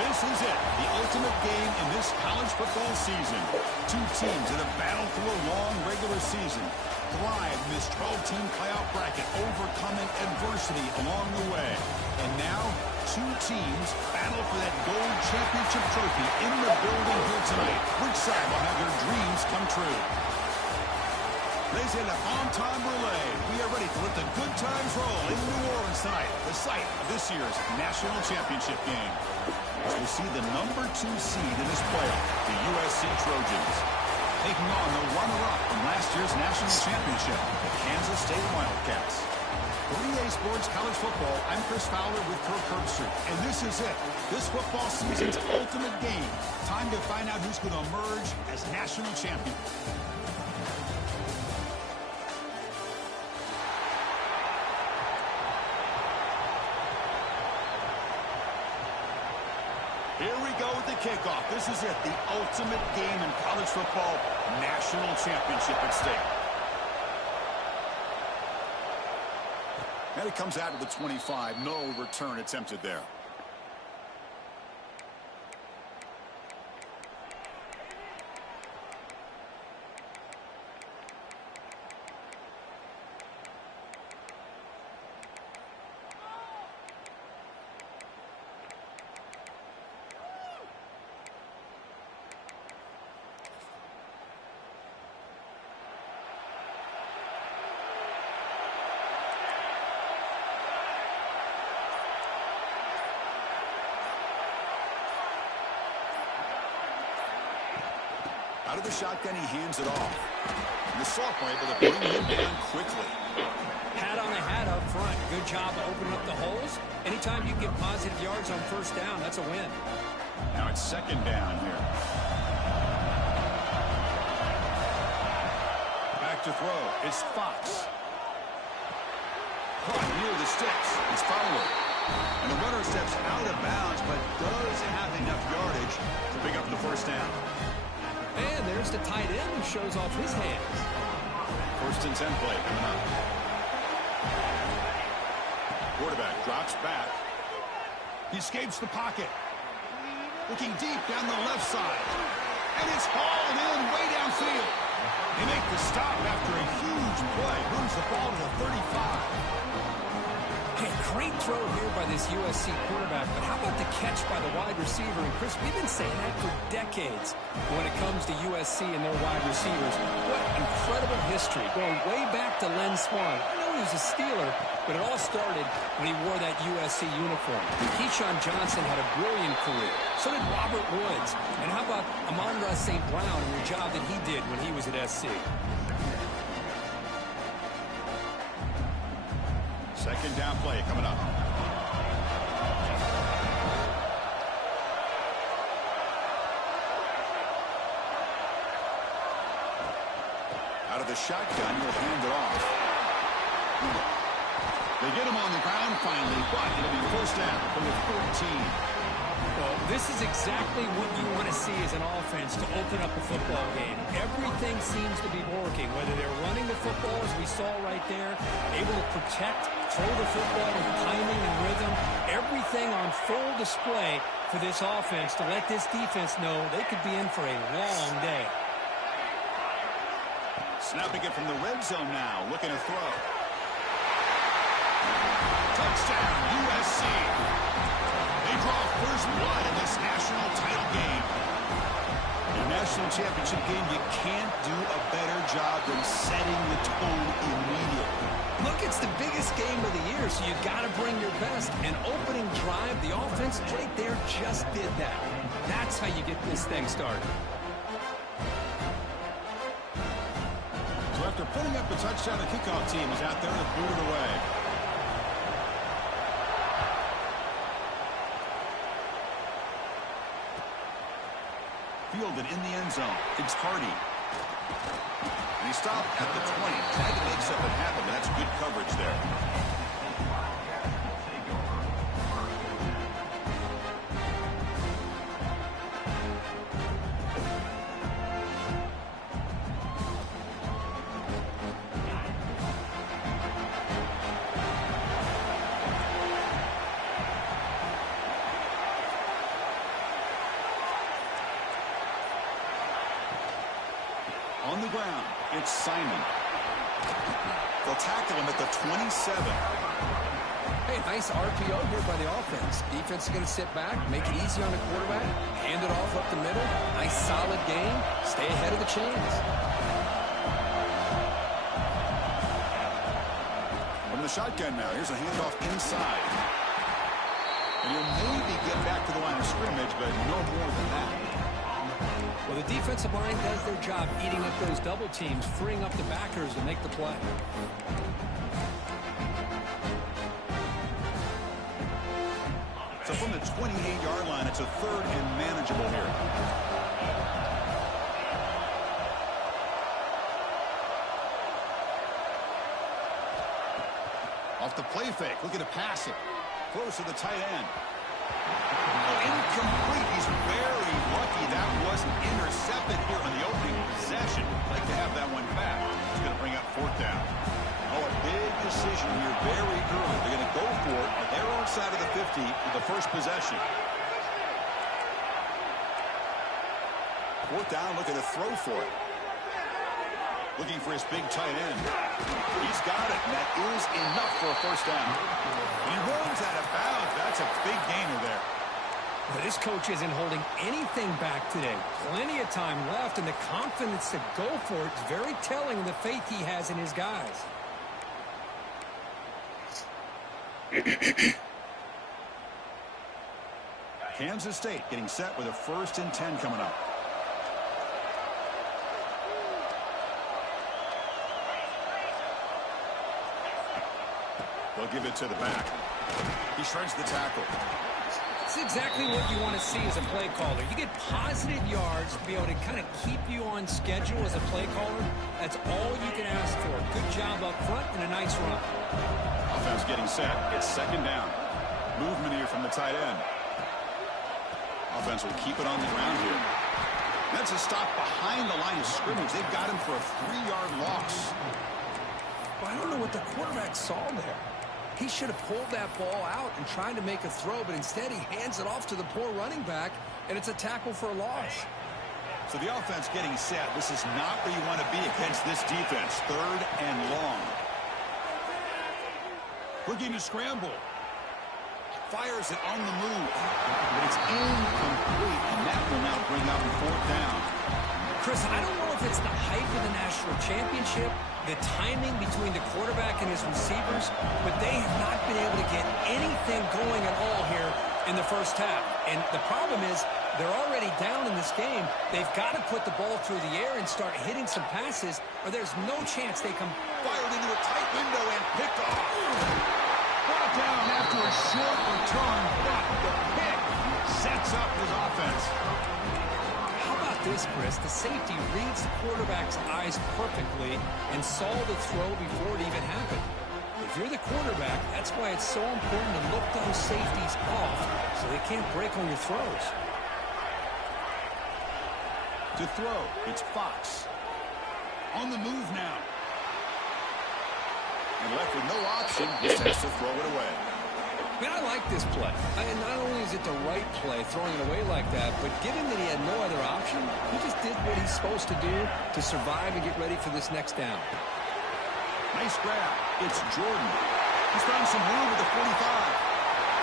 This is it, the ultimate game in this college football season. Two teams that have battled through a long regular season, thrived in this 12-team playoff bracket, overcoming adversity along the way. And now, two teams battle for that gold championship trophy in the building here tonight. Which side will have their dreams come true? Ladies and gentlemen, on-time relay. We are ready to let the good times roll in New Orleans tonight, the site of this year's national championship game. As we see the number 2 seed in this playoff, the USC Trojans, taking on the runner-up from last year's national championship, the Kansas State Wildcats. For EA Sports College Football, I'm Chris Fowler with Kirk Herbstreit, and this is it. This football season's ultimate game. Time to find out who's going to emerge as national champion. Here we go with the kickoff. This is it, the ultimate game in college football, national championship at stake. And it comes out of the 25. No return attempted there. Out of the shotgun, he hands it off. And the sophomore able to bring him down quickly. Hat on a hat up front. Good job of opening up the holes. Anytime you get positive yards on first down, that's a win. Now it's second down here. Back to throw. It's Fox. Caught near the sticks. It's Fowler. And the runner steps out of bounds, but does have enough yardage to pick up the first down. And there's the tight end who shows off his hands. First and 10 play coming up. Quarterback drops back. He escapes the pocket. Looking deep down the left side. And it's hauled in way downfield. They make the stop after a huge play. Moves the ball to the 35. Hey, Great throw here by this USC quarterback, but how about the catch by the wide receiver? And Chris, we've been saying that for decades when it comes to USC and their wide receivers. What incredible history, going way back to Len Swan. I know he was a Steeler, but it all started when he wore that USC uniform. Keyshawn Johnson had a brilliant career. So did Robert Woods. And how about Amon-Ra St. Brown and the job that he did when he was at SC? Second down play coming up. Out of the shotgun, he'll hand it off. They get him on the ground finally, but it'll be first down from the 14. Well, this is exactly what you want to see as an offense to open up a football game. Everything seems to be working, whether they're running the football, as we saw right there, able to protect, throw the football with timing and rhythm. Everything on full display for this offense to let this defense know they could be in for a long day. Snapping it from the red zone now, looking to throw. Touchdown, USC. They draw first blood in this national title game. In a national championship game, you can't do a better job than setting the tone immediately. Look, it's the biggest game of the year, so you got to bring your best. An opening drive, the offense right there just did that. That's how you get this thing started. So after putting up a touchdown, the kickoff team is out there to boot it away. Fielded in the end zone. It's Hardy. And he stopped at the 20. Tried to make something happen, but that's good coverage there. On the ground, it's Simon. They'll tackle him at the 27. Hey, nice RPO here by the offense. Defense is going to sit back, make it easy on the quarterback, hand it off up the middle. Nice solid game. Stay ahead of the chains. From the shotgun now, here's a handoff inside. And he'll maybe get back to the line of scrimmage, but no more than that. Well, the defensive line does their job eating up those double teams, freeing up the backers to make the play. So from the 28-yard line, it's a third and manageable here. Off the play fake, looking to pass it. Close to the tight end. Incomplete. He's very lucky that wasn't intercepted here on the opening possession. Like to have that one back. He's going to bring up fourth down. Oh, a big decision here very early. They're going to go for it on their own side of the 50 with the first possession. Fourth down, looking to throw for it. Looking for his big tight end. He's got it, and that is enough for a first down. He runs out of bounds. That's a big gainer there. Well, this coach isn't holding anything back today. Plenty of time left, and the confidence to go for it is very telling of the faith he has in his guys. Kansas State getting set with a 1st and 10 coming up. They'll give it to the back. He shreds the tackle. It's exactly what you want to see as a play caller. You get positive yards to be able to kind of keep you on schedule as a play caller. That's all you can ask for. Good job up front and a nice run. Offense getting set. It's second down. Movement here from the tight end. Offense will keep it on the ground here. That's a stop behind the line of scrimmage. They've got him for a 3-yard loss. Well, I don't know what the quarterback saw there. He should have pulled that ball out and tried to make a throw, but instead he hands it off to the poor running back, and it's a tackle for a loss. So the offense getting set. This is not where you want to be against this defense. 3rd and long. Looking to scramble. Fires it on the move. But it's incomplete, and that will now bring up 4th down. Chris, I don't know if it's the hype of the national championship, the timing between the quarterback and his receivers, but they have not been able to get anything going at all here in the first half. And the problem is they're already down in this game. They've got to put the ball through the air and start hitting some passes, or there's no chance they can. Fired into a tight window and picked off. Brought down after a short return, but the pick sets up his offense. How about this, Chris? The safety reads the quarterback's eyes perfectly and saw the throw before it even happened. If you're the quarterback, that's why it's so important to look those safeties off so they can't break on your throws. To throw, it's Fox. On the move now. And left with no option, just has to throw it away. Man, I like this play. And not only is it the right play, throwing it away like that, but given that he had no other option, he just did what he's supposed to do to survive and get ready for this next down. Nice grab. It's Jordan. He's found some room with the 45.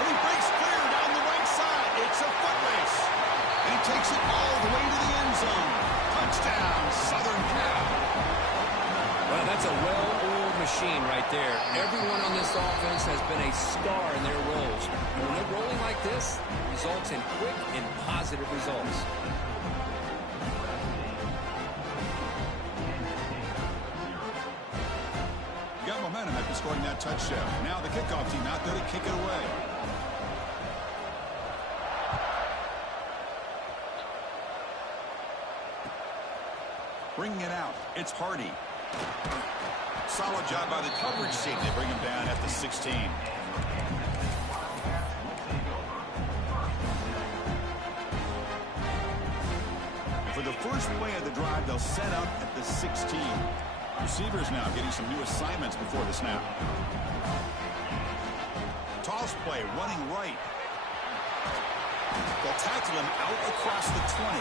And he breaks clear down the right side. It's a foot race. And he takes it all the way to the end zone. Touchdown, Southern Cal. Well, that's a well-oiled machine right there. Everyone on this offense has been a star in their roles. And when they're rolling like this, it results in quick and positive results. Got momentum after scoring that touchdown. Now the kickoff team out there to kick it away. Bringing it out, it's Hardy. Solid job by the coverage team. They bring him down at the 16. For the first play of the drive, they'll set up at the 16. Receivers now getting some new assignments before the snap. Toss play, running right. They'll tackle him out across the 20.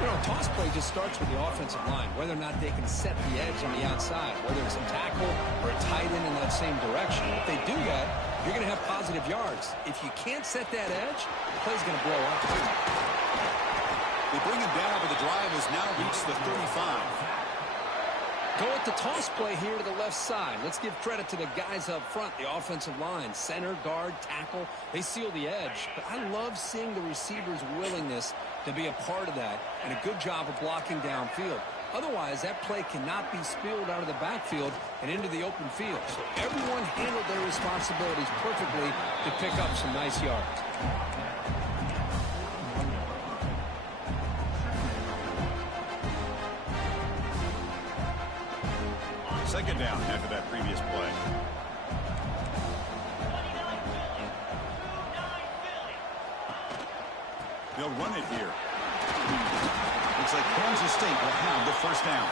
You know, toss play just starts with the offensive line, whether or not they can set the edge on the outside, whether it's a tackle or a tight end in that same direction. If they do that, you're going to have positive yards. If you can't set that edge, the play's going to blow up. They bring him down, but the drive has now reached the 35. Go with the toss play here to the left side. Let's give credit to the guys up front, the offensive line, center, guard, tackle. They seal the edge. But I love seeing the receivers' willingness to be a part of that and a good job of blocking downfield. Otherwise, that play cannot be spilled out of the backfield and into the open field. So everyone handled their responsibilities perfectly to pick up some nice yards. Second down after that previous play. They'll run it here. Looks like Kansas State will have the first down.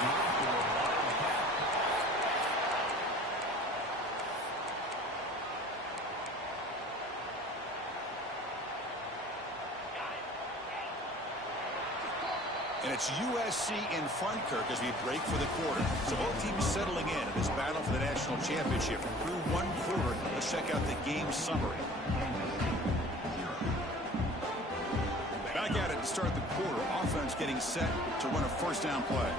And it's USC in front, Kirk, as we break for the quarter. So both teams settling in this battle for the national championship. Through one quarter, let's check out the game summary. Back at it to start the quarter. Offense getting set to run a first down play.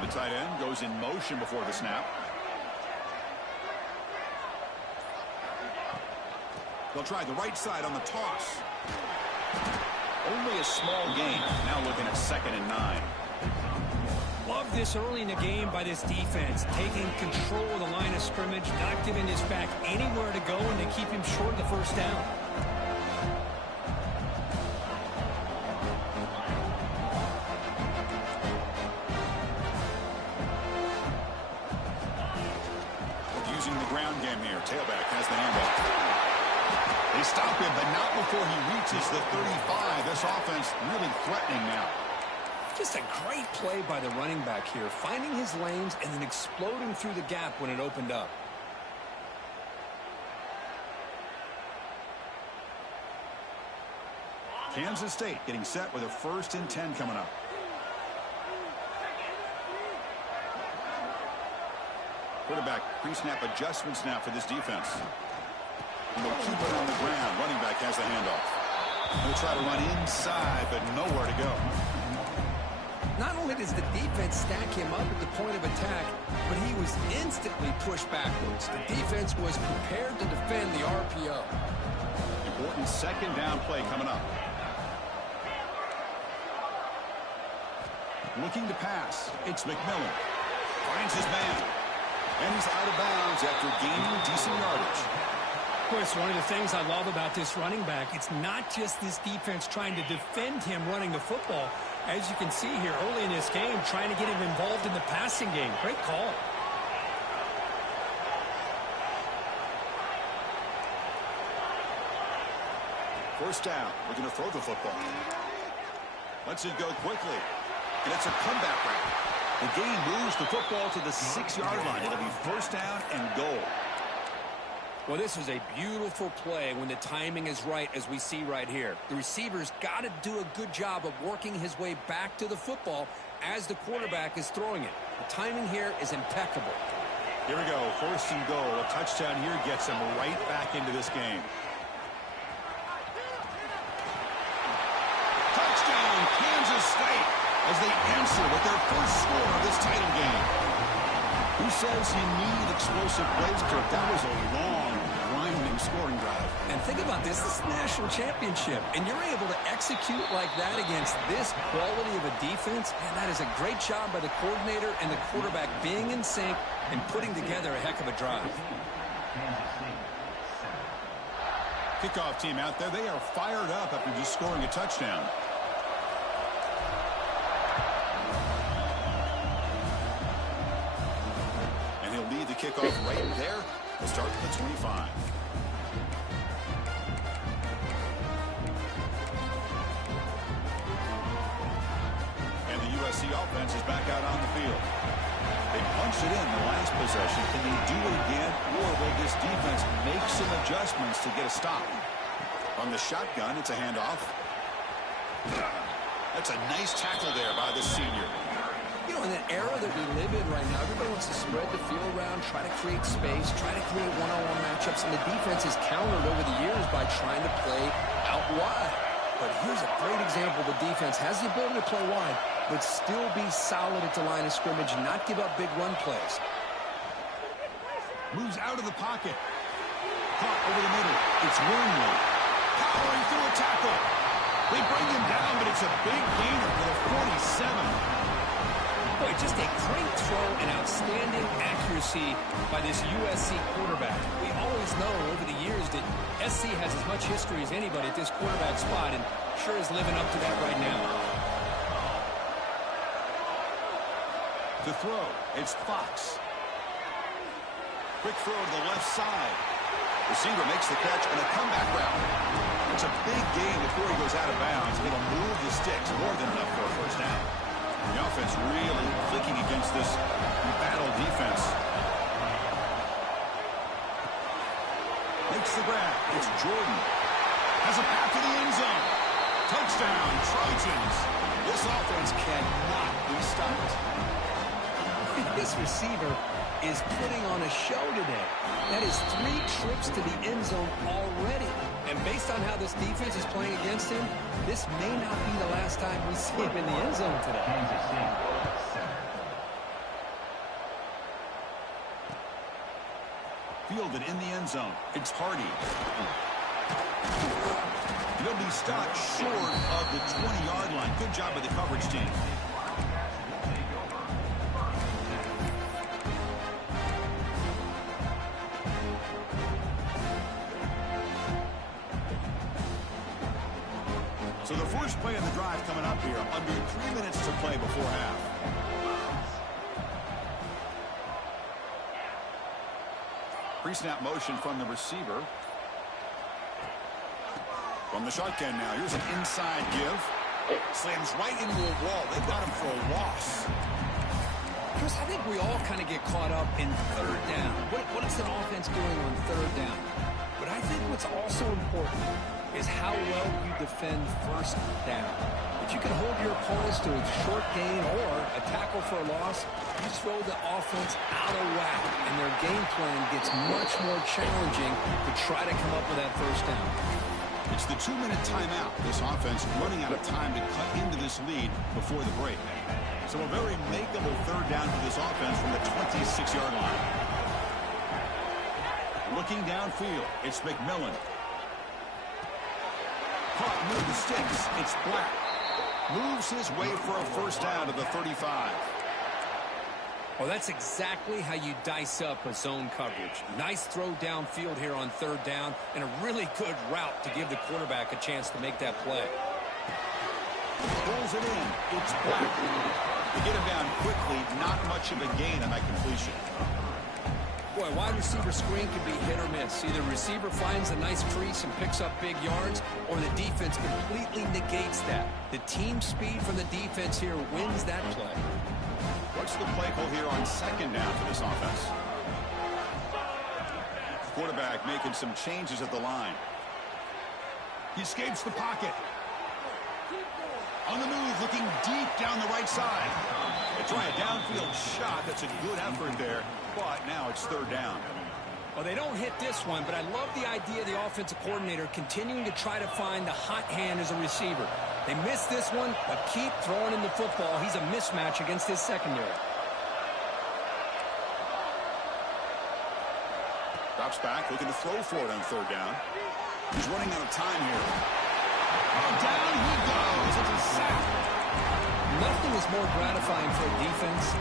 The tight end goes in motion before the snap. They'll try the right side on the toss. Only a small gain. Now looking at 2nd and 9. Love this early in the game by this defense. Taking control of the line of scrimmage, not giving this back anywhere to go, and they keep him short of the first down. Using the ground game here. Tailback has the handoff. They stop him, but not before he reaches the 35. This offense really threatening now. Just a great play by the running back here, finding his lanes and then exploding through the gap when it opened up. Kansas State getting set with a 1st and 10 coming up. Quarterback pre-snap adjustments now for this defense. And they'll keep it on the ground. Running back has the handoff. They'll try to run inside, but nowhere to go. Not only does the defense stack him up at the point of attack, but he was instantly pushed backwards. The defense was prepared to defend the RPO. Important second down play coming up. Looking to pass. It's McMillan. Finds his man. And he's out of bounds after gaining decent yardage. Chris, one of the things I love about this running back, it's not just this defense trying to defend him running the football. As you can see here early in this game, trying to get him involved in the passing game. Great call. First down. We're going to throw the football. Lets it go quickly. And it's a comeback route. The game moves the football to the 6-yard line. It'll be first down and goal. Well, this is a beautiful play when the timing is right, as we see right here. The receiver's got to do a good job of working his way back to the football as the quarterback is throwing it. The timing here is impeccable. Here we go. First and goal. A touchdown here gets him right back into this game. Touchdown, Kansas State, as they answer with their first score of this title game. Who says you need explosive plays, Kirk? That was a long, grinding scoring drive. And think about this. This is a national championship, and you're able to execute like that against this quality of a defense, and that is a great job by the coordinator and the quarterback being in sync and putting together a heck of a drive. Kickoff team out there. They are fired up after just scoring a touchdown. Kickoff right there. We'll start at the 25. And the USC offense is back out on the field. They punched it in the last possession. Can they do it again, or will this defense make some adjustments to get a stop? On the shotgun, it's a handoff. That's a nice tackle there by the senior. You know, in that era that we live in right now, everybody wants to spread the field around, try to create space, try to create one-on-one matchups, and the defense has countered over the years by trying to play out wide. But here's a great example. The defense has the ability to play wide, but still be solid at the line of scrimmage, not give up big run plays. Moves out of the pocket. Caught over the middle. It's Wormley. Powering through a tackle. They bring him down, but it's a big gainer for the 47. Boy, just a great throw and outstanding accuracy by this USC quarterback. We always know over the years that SC has as much history as anybody at this quarterback spot, and sure is living up to that right now. To throw, it's Fox. Quick throw to the left side. Receiver makes the catch and a comeback route. It's a big gain before he goes out of bounds. It'll move the sticks more than enough for a first down. The offense really clicking against this battle defense. Makes the grab. It's Jordan. Has a path to the end zone. Touchdown, Trojans. This offense cannot be stopped. This receiver is putting on a show today. That is 3 trips to the end zone already. And based on how this defense is playing against him, this may not be the last time we see him in the end zone today. Fielded in the end zone. It's Hardy. He'll be stopped short of the 20-yard line. Good job by the coverage team. So the first play of the drive coming up here. Under 3 minutes to play before half. Pre-snap motion from the receiver. From the shotgun now. Here's an inside give. Slams right into a wall. They got him for a loss. Chris, I think we all kind of get caught up in third down. What is an offense doing on third down? But I think what's also important is how well you defend first down. If you can hold your opponents to a short gain or a tackle for a loss, you throw the offense out of whack, and their game plan gets much more challenging to try to come up with that first down. It's the 2-minute timeout. This offense running out of time to cut into this lead before the break. So a very makeable third down for this offense from the 26-yard line. Looking downfield, it's McMillan. Caught near the sticks. It's Black. Moves his way for a first down to the 35. Well, that's exactly how you dice up a zone coverage. Nice throw downfield here on third down, and a really good route to give the quarterback a chance to make that play. Pulls it in. It's Black. To get him down quickly, not much of a gain on that completion. Boy, wide receiver screen can be hit or miss. Either receiver finds a nice crease and picks up big yards, or the defense completely negates that. The team speed from the defense here wins that play. What's the play call here on second down for this offense? Quarterback making some changes at the line. He escapes the pocket. On the move, looking deep down the right side. They try a downfield shot. That's a good effort there, but now it's third down. Well, they don't hit this one, but I love the idea of the offensive coordinator continuing to try to find the hot hand as a receiver. They missed this one, but keep throwing him the football. He's a mismatch against his secondary. Drops back, looking to throw for it on third down. He's running out of time here. Oh, down he goes. It's a sack. Nothing is more gratifying for a defense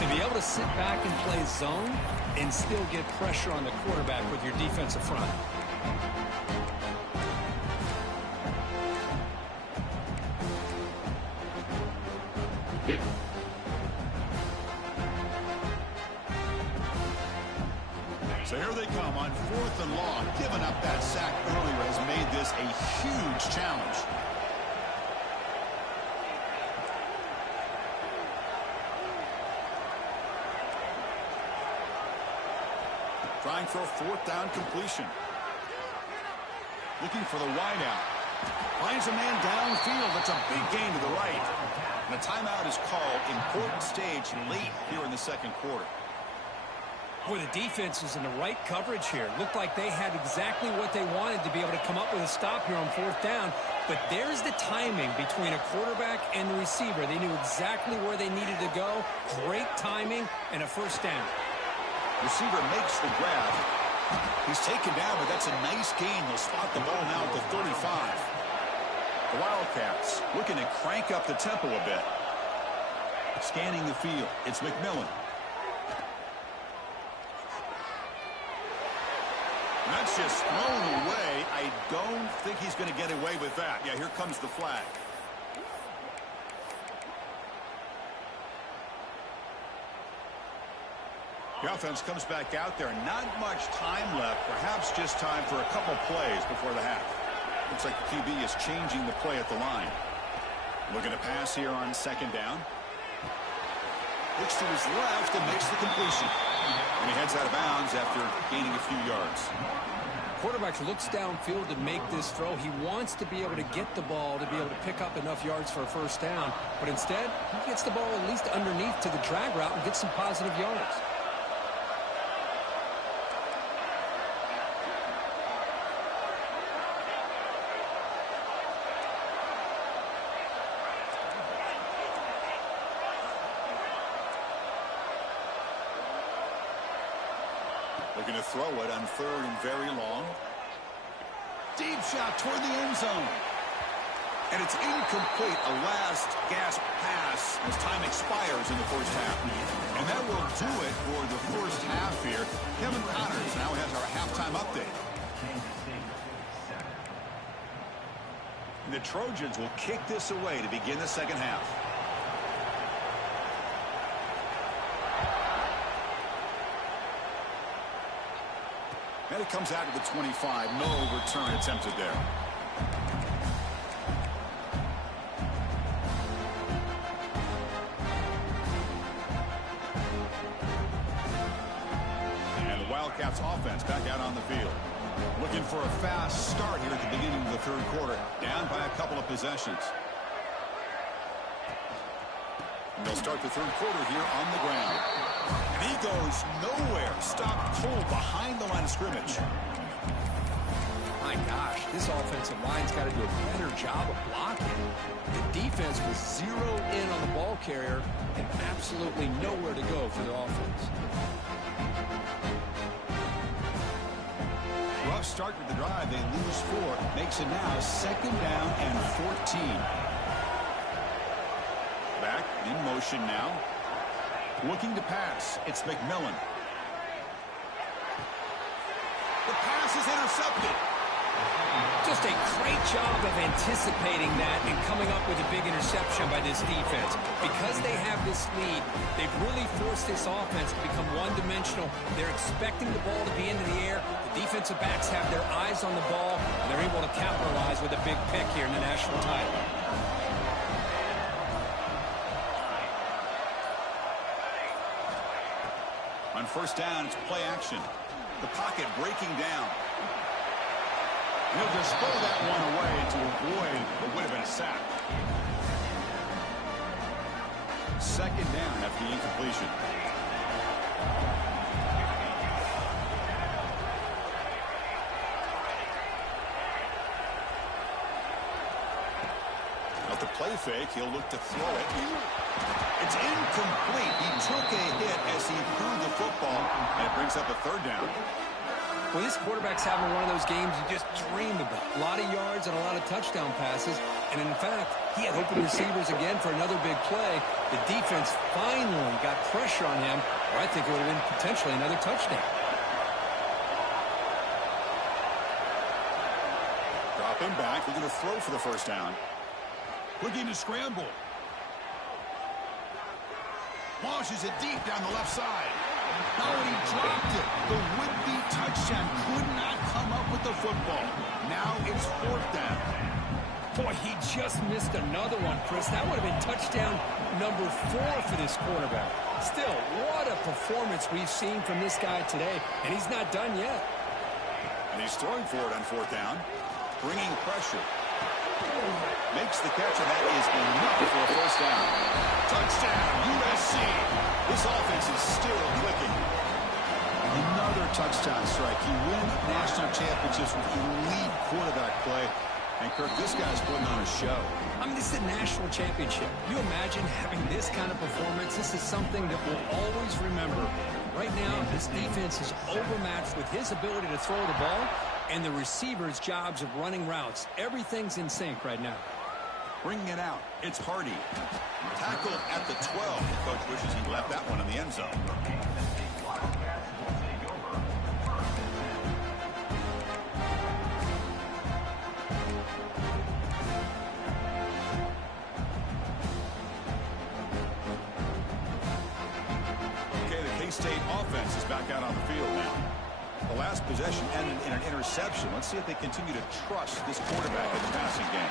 to be able to sit back and play zone and still get pressure on the quarterback with your defensive front. So here they come on 4th and long. Giving up that sack earlier has made this a huge challenge. Trying for a 4th down completion. Looking for the wideout. Finds a man downfield. That's a big gain to the right. And a timeout is called. Important stage late here in the second quarter. Boy, the defense is in the right coverage here. Looked like they had exactly what they wanted to be able to come up with a stop here on 4th down. But there's the timing between a quarterback and the receiver. They knew exactly where they needed to go. Great timing and a first down. Receiver makes the grab. He's taken down, but that's a nice gain. They'll spot the ball now at the 35. The Wildcats looking to crank up the tempo a bit. Scanning the field. It's McMillan. That's just thrown away. I don't think he's going to get away with that. Yeah, here comes the flag. The offense comes back out there. Not much time left. Perhaps just time for a couple plays before the half. Looks like the QB is changing the play at the line. Looking to pass here on second down. Looks to his left and makes the completion. And he heads out of bounds after gaining a few yards. Quarterback looks downfield to make this throw. He wants to be able to get the ball to be able to pick up enough yards for a first down. But instead, he gets the ball at least underneath to the drag route and gets some positive yards. Looking to throw it on 3rd and very long. Deep shot toward the end zone. And it's incomplete. A last gasp pass as time expires in the first half. And that will do it for the first half here. Kevin Connors now has our halftime update. The Trojans will kick this away to begin the second half. And it comes out to the 25. No return attempted there. Patriots offense back out on the field. Looking for a fast start here at the beginning of the third quarter. Down by a couple of possessions. And they'll start the third quarter here on the ground. And he goes nowhere. Stopped cold behind the line of scrimmage. My gosh, this offensive line's got to do a better job of blocking. The defense was zeroed in on the ball carrier and absolutely nowhere to go for the offense. Rough start with the drive. They lose 4. Makes it now 2nd down and 14. Back in motion now. Looking to pass. It's McMillan. The pass is intercepted. Just a great job of anticipating that and coming up with a big interception by this defense. Because they have this lead, they've really forced this offense to become one-dimensional. They're expecting the ball to be into the air. The defensive backs have their eyes on the ball, and they're able to capitalize with a big pick here in the national title. On first down, it's play action. The pocket breaking down. He'll just throw that one away to avoid what would have been a sack. 2nd down after the incompletion. Out the play fake, he'll look to throw it. It's incomplete. He took a hit as he threw the football, and it brings up a 3rd down. Well, this quarterback's having one of those games you just dreamed about. A lot of yards and a lot of touchdown passes. And, in fact, he had open receivers again for another big play. The defense finally got pressure on him, or I think it would have been potentially another touchdown. Dropping back. Looking to throw for the 1st down. Looking to scramble. Launches it deep down the left side. Oh, and he dropped it. The would-be touchdown could not come up with the football. Now it's 4th down. Boy, he just missed another one, Chris. That would have been touchdown number 4 for this quarterback. Still, what a performance we've seen from this guy today, and he's not done yet. And he's throwing for it on 4th down. Bringing pressure. Makes the catch, and that is enough for a 1st down. Touchdown, USC. This offense is still clicking. Another touchdown strike. You win national championships with elite quarterback play. And, Kirk, this guy's putting on a show. I mean, this is a national championship. You imagine having this kind of performance? This is something that we'll always remember. Right now, this defense is overmatched with his ability to throw the ball and the receivers' jobs of running routes. Everything's in sync right now. Bringing it out, it's Hardy. Tackled at the 12. The coach wishes he left that one in the end zone. Okay, the K-State offense is back out on the field now. The last possession ended in an interception. Let's see if they continue to trust this quarterback in the passing game.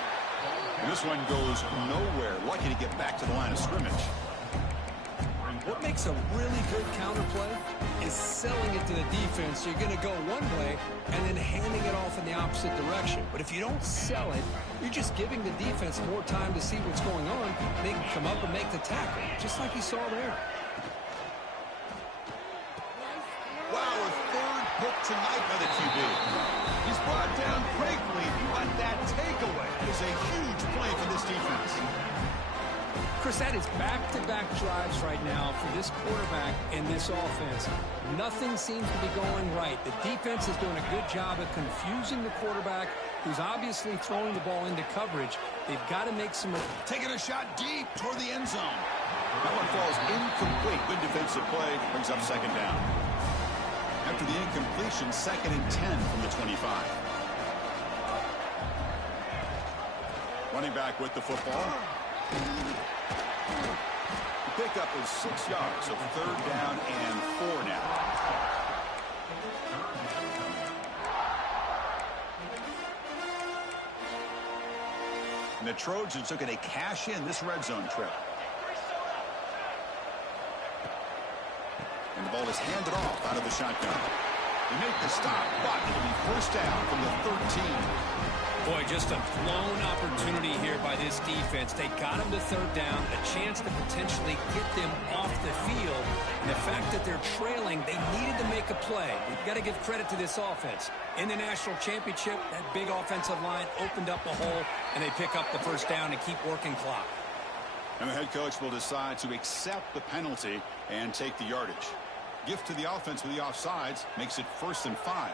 And this one goes nowhere. Lucky to get back to the line of scrimmage. What makes a really good counterplay is selling it to the defense. So you're going to go one way and then handing it off in the opposite direction. But if you don't sell it, you're just giving the defense more time to see what's going on. They can come up and make the tackle, just like you saw there. Wow, a 3rd pick tonight by the QB. He's brought down gratefully, but that takeaway is a huge play for this defense. Chris, that is back-to-back drives right now for this quarterback and this offense. Nothing seems to be going right. The defense is doing a good job of confusing the quarterback, who's obviously throwing the ball into coverage. They've got to make some... Taking a shot deep toward the end zone. That one falls incomplete. Good defensive play. Brings up 2nd down. After the incompletion, 2nd and 10 from the 25. Running back with the football. The pickup is 6 yards, so 3rd down and 4 now. And the Trojans looking to cash in this red zone trip. And the ball is handed off out of the shotgun. They make the stop, but it'll be first down from the 13. Boy, just a blown opportunity here by this defense. They got him to third down, a chance to potentially get them off the field. And the fact that they're trailing, they needed to make a play. You've got to give credit to this offense. In the national championship, that big offensive line opened up a hole, and they pick up the first down and keep working clock. And the head coach will decide to accept the penalty and take the yardage. Gift to the offense with the offsides makes it 1st and 5.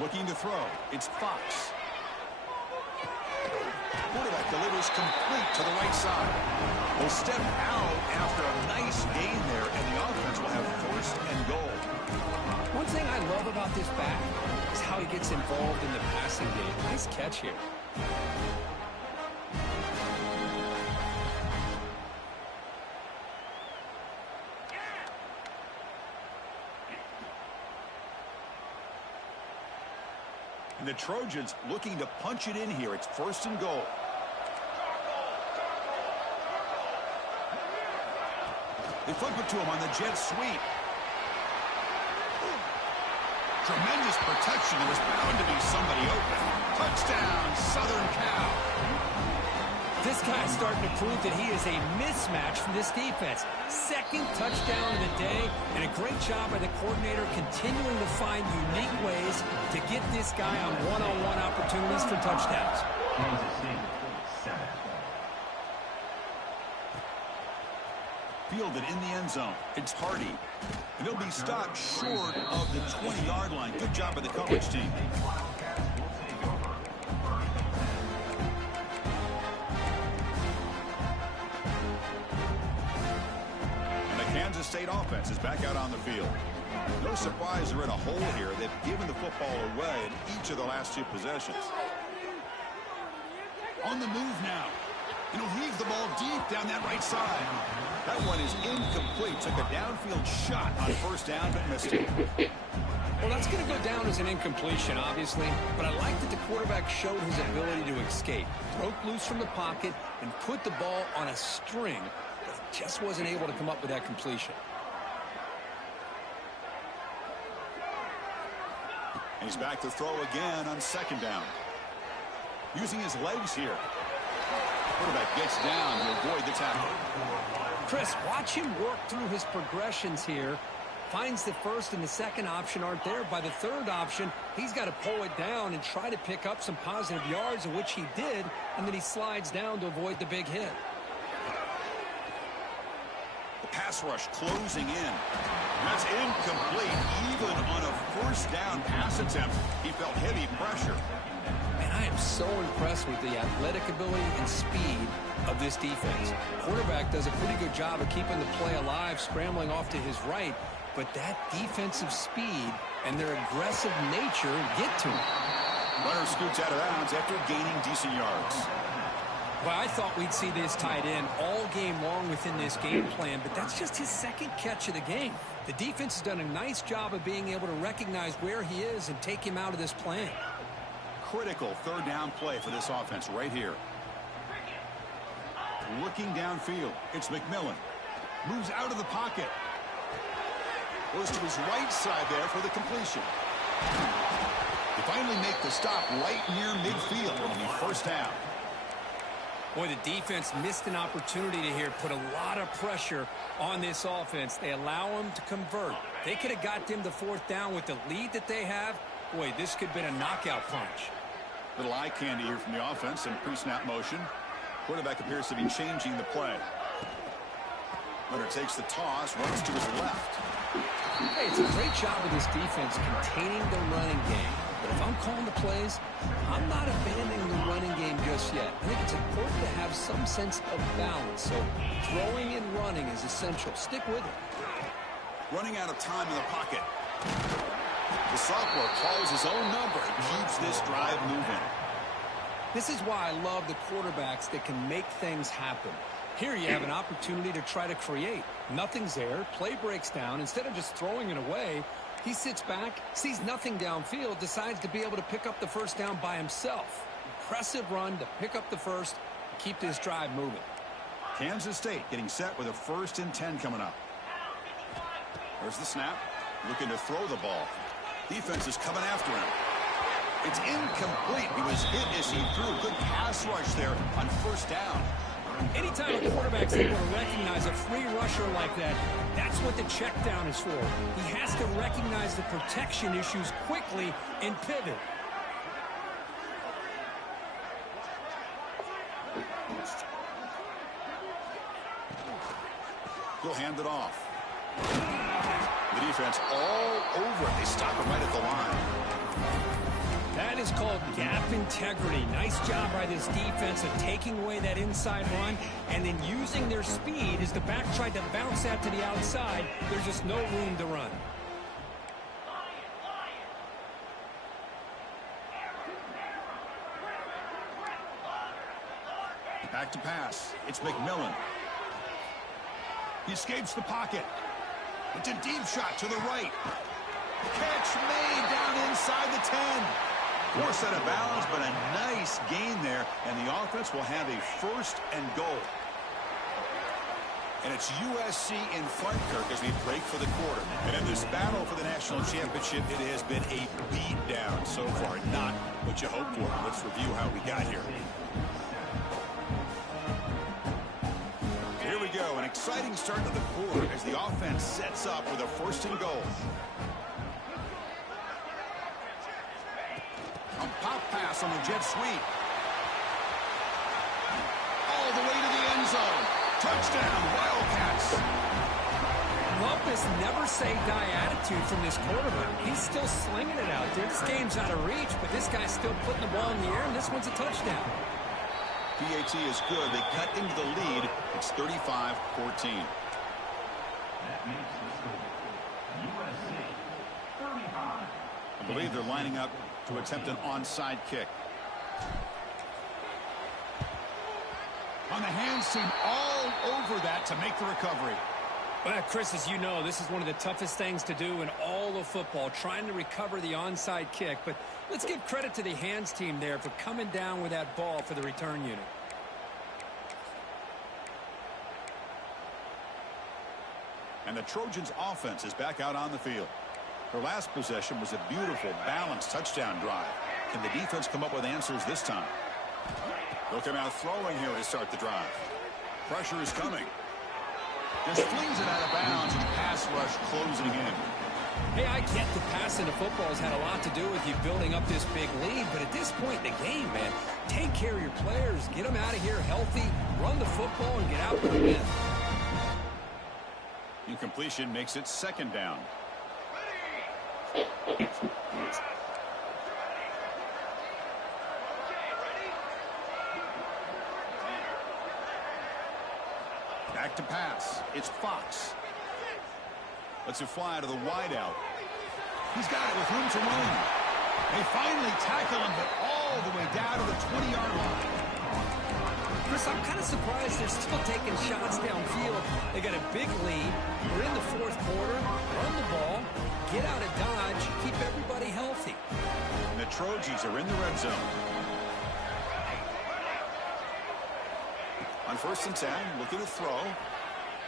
Looking to throw. It's Fox. Quarterback delivers complete to the right side. Will step out after a nice gain there, and the offense will have 1st and goal. One thing I love about this back is how he gets involved in the passing game. Nice catch here. And the Trojans looking to punch it in here. It's 1st and goal. They flip it to him on the jet sweep. Tremendous protection. There was bound to be somebody open. Touchdown, Southern Cal. This guy's starting to prove that he is a mismatch for this defense. 2nd touchdown of the day, and a great job by the coordinator continuing to find unique ways to get this guy on one-on-one opportunities for touchdowns. Fielded in the end zone. It's Hardy. And he'll be stopped short of the 20-yard line. Good job by the coverage team. Kansas State offense is back out on the field. No surprise they're in a hole here. They've given the football away in each of the last 2 possessions. On the move now. And he'll heave the ball deep down that right side. That one is incomplete. Took a downfield shot on 1st down, but missed it. Well, that's going to go down as an incompletion, obviously. But I like that the quarterback showed his ability to escape. Broke loose from the pocket and put the ball on a string. Just wasn't able to come up with that completion. He's back to throw again on 2nd down. Using his legs here. Quarterback gets down to avoid the tackle. Chris, watch him work through his progressions here. Finds the 1st and the 2nd option aren't there. By the 3rd option, he's got to pull it down and try to pick up some positive yards, in which he did, and then he slides down to avoid the big hit. Pass rush closing in. That's incomplete. Even on a 1st down pass attempt, he felt heavy pressure. And I am so impressed with the athletic ability and speed of this defense. Quarterback does a pretty good job of keeping the play alive, scrambling off to his right. But that defensive speed and their aggressive nature get to him. Runner scoots out of bounds after gaining decent yards. Well, I thought we'd see this tight end all game long within this game plan, but that's just his 2nd catch of the game. The defense has done a nice job of being able to recognize where he is and take him out of this plan. Critical 3rd down play for this offense right here. Looking downfield, it's McMillan. Moves out of the pocket. Goes to his right side there for the completion. They finally make the stop right near midfield. It'll be 1st down. Boy, the defense missed an opportunity to here put a lot of pressure on this offense. They allow them to convert. They could have got them to 4th down with the lead that they have. Boy, this could have been a knockout punch. Little eye candy here from the offense in pre-snap motion. Quarterback appears to be changing the play. Leonard takes the toss, runs to his left. Hey, it's a great job of this defense containing the running game. But if I'm calling the plays, I'm not abandoning the running game just yet. I think it's important to have some sense of balance. So throwing and running is essential. Stick with it. Running out of time in the pocket. The sophomore calls his own number and keeps this drive moving. This is why I love the quarterbacks that can make things happen. Here you have an opportunity to try to create. Nothing's there. Play breaks down. Instead of just throwing it away, he sits back, sees nothing downfield, decides to be able to pick up the 1st down by himself. Impressive run to pick up the 1st, keep this drive moving. Kansas State getting set with a 1st and 10 coming up. There's the snap. Looking to throw the ball. Defense is coming after him. It's incomplete. He was hit as he threw. Good pass rush there on 1st down. Anytime a quarterback's able to recognize a free rusher like that, that's what the check down is for. He has to recognize the protection issues quickly and pivot. He'll hand it off. The defense all over it. They stop him right at the line. That is called gap integrity. Nice job by this defense of taking away that inside run and then using their speed as the back tried to bounce that to the outside. There's just no room to run. Back to pass. It's McMillan. He escapes the pocket. It's a deep shot to the right. Catch made down inside the 10. Forced out of bounds, but a nice gain there, and the offense will have a 1st and goal. And it's USC in front, Kirk, as we break for the quarter. And in this battle for the national championship, it has been a beatdown so far. Not what you hoped for. Let's review how we got here. Here we go, an exciting start to the quarter as the offense sets up with a 1st and goal. A pop pass on the jet sweep. All the way to the end zone. Touchdown, Wildcats. Love this never-say-die attitude from this quarterback. He's still slinging it out there. This game's out of reach, but this guy's still putting the ball in the air, and this one's a touchdown. PAT is good. They cut into the lead. It's 35-14. I believe they're lining up to attempt an onside kick. On the hands team all over that to make the recovery. Well, Chris, as you know, this is one of the toughest things to do in all of football, trying to recover the onside kick. But let's give credit to the hands team there for coming down with that ball for the return unit. And the Trojans' offense is back out on the field. Their last possession was a beautiful, balanced touchdown drive. Can the defense come up with answers this time? They'll come out throwing here to start the drive. Pressure is coming. Just flings it out of bounds and pass rush closing in. Hey, I get the passing of football has had a lot to do with you building up this big lead, but at this point in the game, man, take care of your players, get them out of here healthy, run the football, and get out with a win. Incompletion makes it 2nd down. Back to pass. It's Fox. Lets it fly to the wideout. He's got it with room to run. They finally tackle him, but all the way down to the 20-yard line. Chris, I'm kind of surprised they're still taking shots downfield. They got a big lead. We're in the 4th quarter. Run the ball. Get out of Dodge. Keep everybody healthy. And the Trojans are in the red zone. On 1st and 10, looking to throw.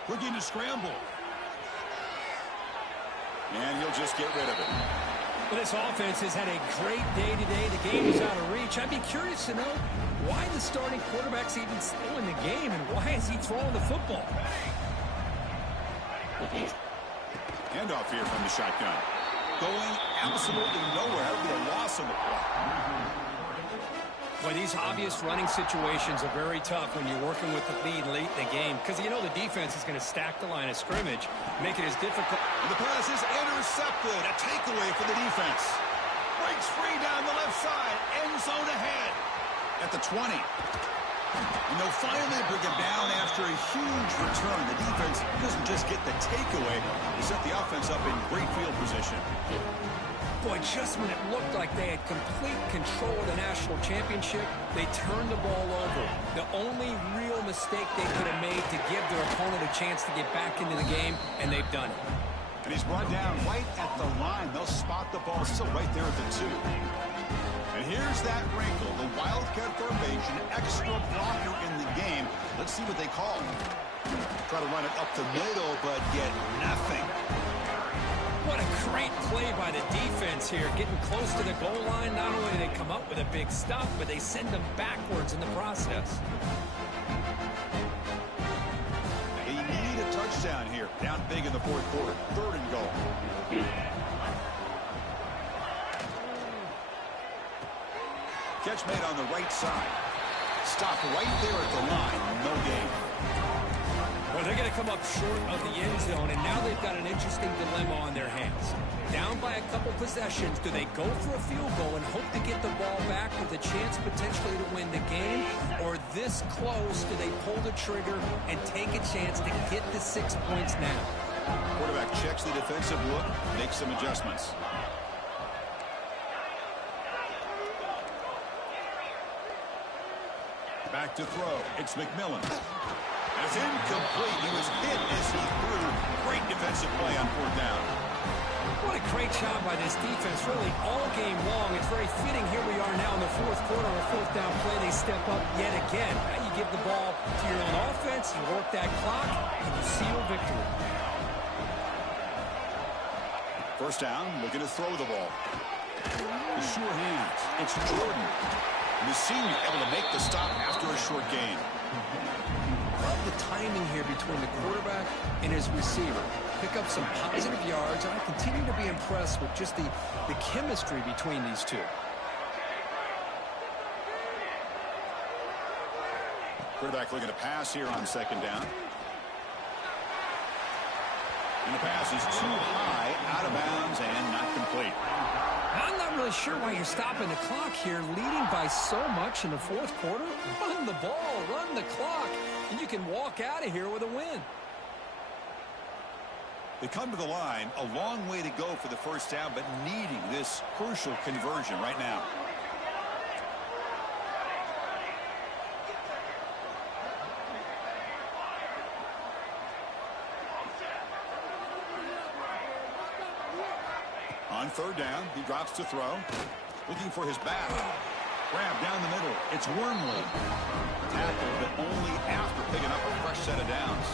Looking to scramble. And he'll just get rid of it. Well, this offense has had a great day today. The game is out of reach. I'd be curious to know why the starting quarterback's even still in the game and why is he throwing the football? Handoff here from the shotgun. Going absolutely nowhere. That'll be a loss on the play. Boy, these obvious running situations are very tough when you're working with the lead late in the game because you know the defense is going to stack the line of scrimmage, make it as difficult. And the pass is intercepted. A takeaway for the defense. Breaks free down the left side. End zone ahead. At the 20. And they'll finally bring him down after a huge return. The defense doesn't just get the takeaway. They set the offense up in great field position. Boy, just when it looked like they had complete control of the national championship, they turned the ball over. The only real mistake they could have made to give their opponent a chance to get back into the game, and they've done it. And he's brought down right at the line. They'll spot the ball still right there at the 2. And here's that wrinkle. The Wildcat formation, extra blocker in the game. Let's see what they call. Try to run it up the middle, but get nothing. What a great play by the defense here. Getting close to the goal line. Not only do they come up with a big stop, but they send them backwards in the process. They need a touchdown here. Down big in the 4th quarter. 3rd and goal. Catch made on the right side. Stop right there at the line. No gain. Well, they're going to come up short of the end zone, and now they've got an interesting dilemma on their hands. Down by a couple possessions, do they go for a field goal and hope to get the ball back with a chance potentially to win the game? Or this close, do they pull the trigger and take a chance to get the 6 points now? Quarterback checks the defensive look, makes some adjustments. Back to throw. It's McMillan. It's incomplete. He was hit as he threw. Great defensive play on 4th down. What a great job by this defense, really all game long. It's very fitting. Here we are now in the 4th quarter. On a 4th down play, they step up yet again. Now you give the ball to your own offense, you work that clock, and you seal victory. 1st down, looking to throw the ball. The sure hands. It's Jordan. The senior able to make the stop after a short gain. Love the timing here between the quarterback and his receiver. Pick up some positive yards, and I continue to be impressed with just the chemistry between these two. Quarterback looking to pass here on 2nd down. And the pass is too high, out of bounds, and not complete. I'm not really sure why you're stopping the clock here, leading by so much in the 4th quarter. Run the ball, run the clock, and you can walk out of here with a win. They come to the line, a long way to go for the 1st down, but needing this crucial conversion right now. On 3rd down, he drops to throw. Looking for his back. Grab down the middle. It's Wormley. Tackled, but only after picking up a fresh set of downs.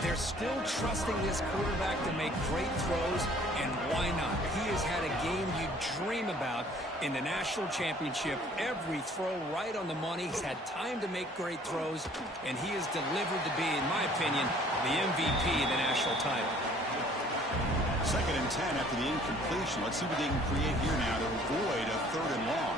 They're still trusting this quarterback to make great throws, and why not? He has had a game you dream about in the national championship. Every throw right on the money. He's had time to make great throws, and he has delivered to be, in my opinion, the MVP of the national title. 2nd and 10 after the incompletion. Let's see what they can create here now to avoid a 3rd and long.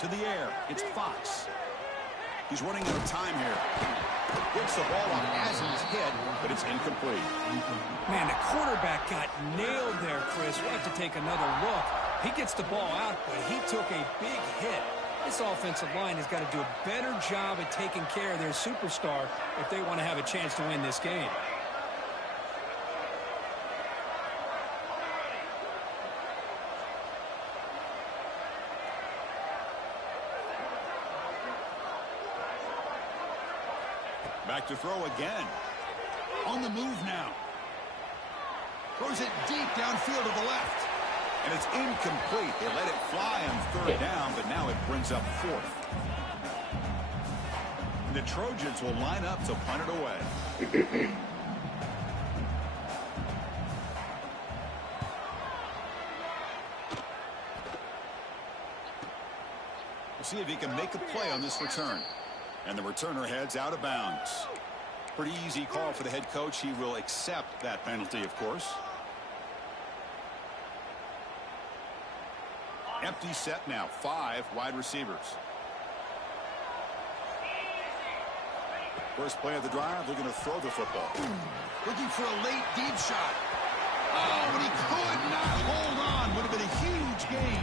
To the air. It's Fox. He's running out of time here. Gets the ball off as he's hit, but it's incomplete. Man, the quarterback got nailed there, Chris. We'll have to take another look. He gets the ball out, but he took a big hit. This offensive line has got to do a better job at taking care of their superstar if they want to have a chance to win this game. Back to throw again. On the move now. Throws it deep downfield to the left. And it's incomplete. They let it fly on 3rd down, but now it brings up 4th. And the Trojans will line up to punt it away. We'll see if he can make a play on this return. And the returner heads out of bounds. Pretty easy call for the head coach. He will accept that penalty, of course. Empty set now. 5 wide receivers. First play of the drive. Looking to throw the football. Looking for a late deep shot. Oh, but he could not hold on. Would have been a huge gain.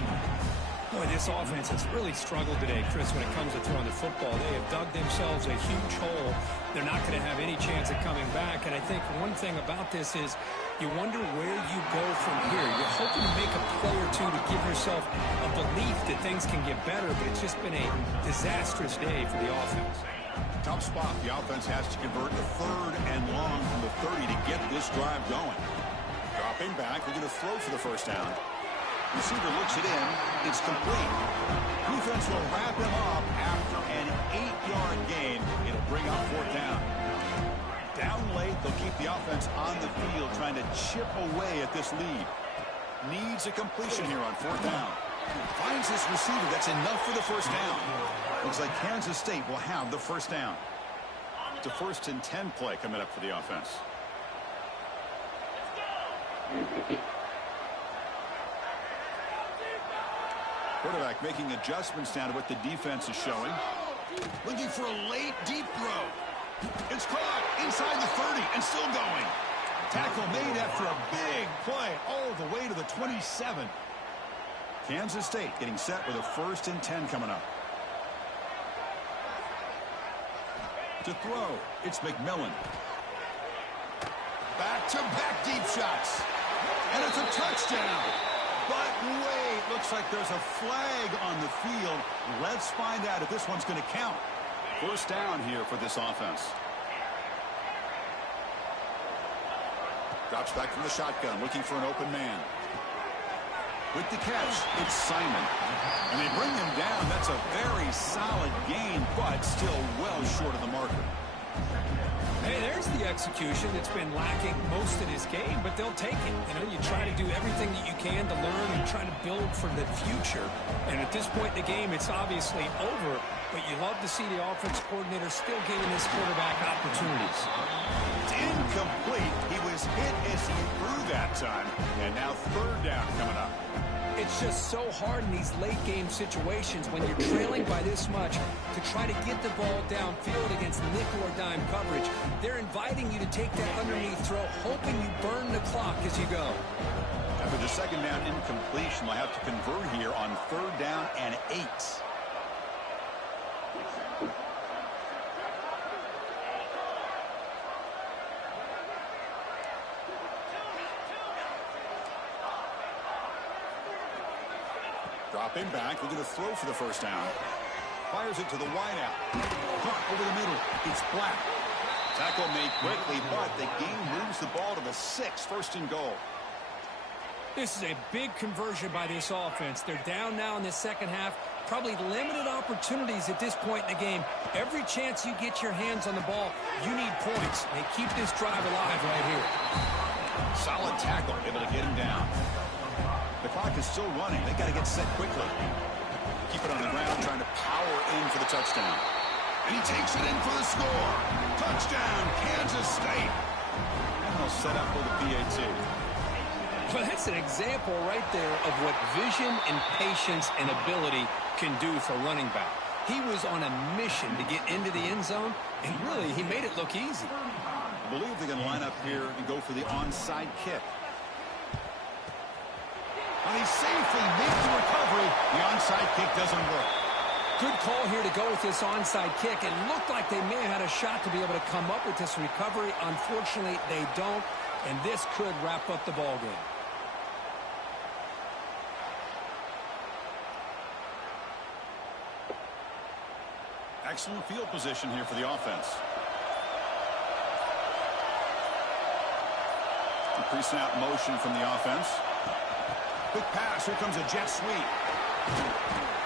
Boy, this offense has really struggled today, Chris, when it comes to throwing the football. They have dug themselves a huge hole. They're not going to have any chance of coming back. And I think one thing about this is you wonder where you go from here. You're hoping to make a play or to give yourself a belief that things can get better, but it's just been a disastrous day for the offense. Tough spot. The offense has to convert a 3rd and long from the 30 to get this drive going. Dropping back, we're going to throw for the first down. Receiver looks it in. It's complete. Defense will wrap him up after an 8-yard gain. It'll bring up 4th down. Down late, they'll keep the offense on the field trying to chip away at this lead. Needs a completion here on 4th down. Finds this receiver. That's enough for the first down. Looks like Kansas State will have the first down. It's a 1st and 10 play coming up for the offense. Quarterback making adjustments down to what the defense is showing. Looking for a late deep throw. It's caught inside the 30 and still going. Tackle made after a big play all the way to the 27. Kansas State getting set with a 1st and 10 coming up. To throw, it's McMillan. Back-to-back deep shots. And it's a touchdown. But wait, looks like there's a flag on the field. Let's find out if this one's going to count. First down here for this offense. Drops back from the shotgun, looking for an open man. With the catch, it's Simon. And they bring him down. That's a very solid gain, but still well short of the marker. Hey, there's the execution that's been lacking most of this game, but they'll take it. You know, you try to do everything that you can to learn and try to build for the future. And at this point in the game, it's obviously over, but you love to see the offense coordinator still giving this quarterback opportunities. It's incomplete. He was hit as he threw that time, and now 3rd down coming up. It's just so hard in these late-game situations when you're trailing by this much to try to get the ball downfield against nickel or dime coverage. They're inviting you to take that underneath throw, hoping you burn the clock as you go. After the 2nd down incompletion, they'll have to convert here on 3rd down and 8. Dropping back, looking to throw for the first down. Fires it to the wideout. Caught over the middle. It's Black. Tackle made quickly, but the game moves the ball to the 6, 1st and goal. This is a big conversion by this offense. They're down now in the second half. Probably limited opportunities at this point in the game. Every chance you get your hands on the ball, you need points. They keep this drive alive right here. Solid tackle, able to get him down. The clock is still running. They got to get set quickly. Keep it on the ground, trying to power in for the touchdown. And he takes it in for the score. Touchdown, Kansas State. And they'll set up with a PAT. Well, that's an example right there of what vision and patience and ability can do for running back. He was on a mission to get into the end zone, and really, he made it look easy. I believe they're going to line up here and go for the onside kick. And he safely makes the recovery. The onside kick doesn't work. Good call here to go with this onside kick. It looked like they may have had a shot to be able to come up with this recovery. Unfortunately, they don't, and this could wrap up the ball game. Excellent field position here for the offense. Increasing out motion from the offense. Quick pass. Here comes a jet sweep.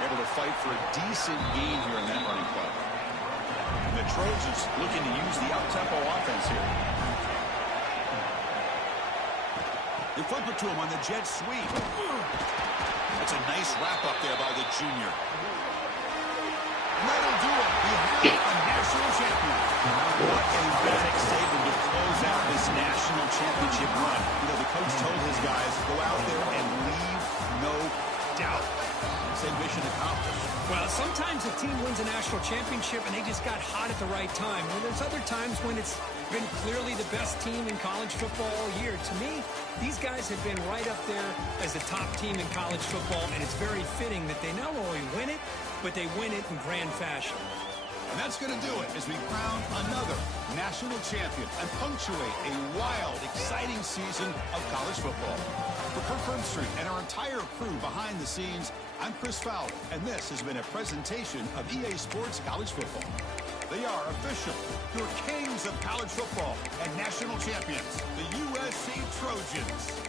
Able to fight for a decent gain here in that running play. And the Trojans looking to use the up-tempo offense here. They flip it to him on the jet sweep. That's a nice wrap-up there by the junior. That'll do it. We have a national champion. What an emphatic statement to close out this national championship run. You know, the coach told his guys, go out there and leave no doubt. Say mission accomplished. Well, sometimes a team wins a national championship and they just got hot at the right time. Well, there's other times when it's been clearly the best team in college football all year. To me, these guys have been right up there as the top team in college football, and it's very fitting that they not only win it, but they win it in grand fashion. And that's going to do it as we crown another national champion and punctuate a wild, exciting season of college football. For Kirk Herbstreit and our entire crew behind the scenes, I'm Chris Fowler, and this has been a presentation of EA Sports College Football. They are official, your kings of college football and national champions, the USC Trojans.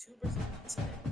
2% today.